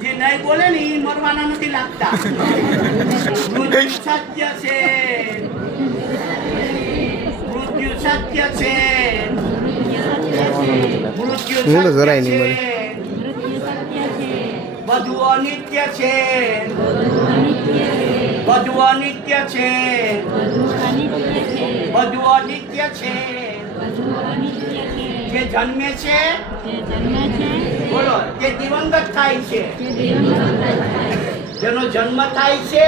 જે નહીં બોલે ને એ મરવાના નથી લાગતા. મૃત્યુ સત્ય છે, મૃત્યુ સત્ય છે, મૃત્યુ સત્ય છે, બધું અનિત્ય છે, બધું અનિત્ય છે, બધું અનિત્ય છે. જે જન્મે છે બોલો તે દિવંગત થાય છે. જેનો જન્મ થાય છે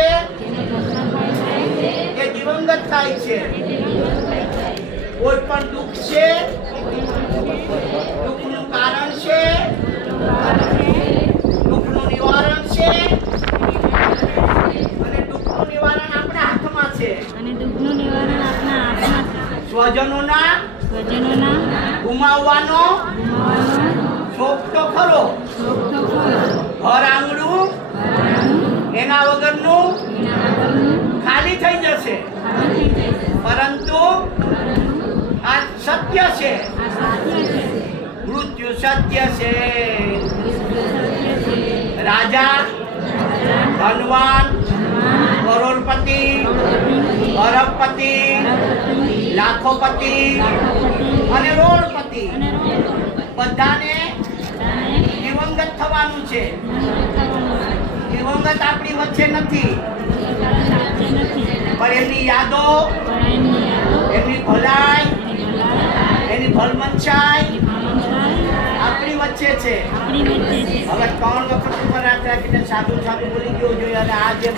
તે દિવંગત થાય છે. કોઈ પણ દુઃખ છે, દુઃખનું કારણ છે, દુઃખનું નિવારણ છે, અને દુઃખનું નિવારણ આપણા હાથમાં છે. સ્વજનોના ગુમાવવાનો શોખ તો ખરો, ઘર આંગણું એના વગરનું ખાલી થઈ જશે, પરંતુ આ સત્ય છે, મૃત્યુ સત્ય છે. રાજા, ધનવાન, કરોડપતિ, અરબપતિ, લાખોપતિ અને રોડપતિ બધાને દિવંગત થવાનું છે. દિવંગત આપણી વચ્ચે નથી, પણ એમની યાદો, એમની ભલાઈ, એની ભલમનસાઈ આપણી વચ્ચે છે. હવે 3 વખત ઉપર રાખીને સાધુ સાધુ બોલી ગયો જોઈએ અને આ જે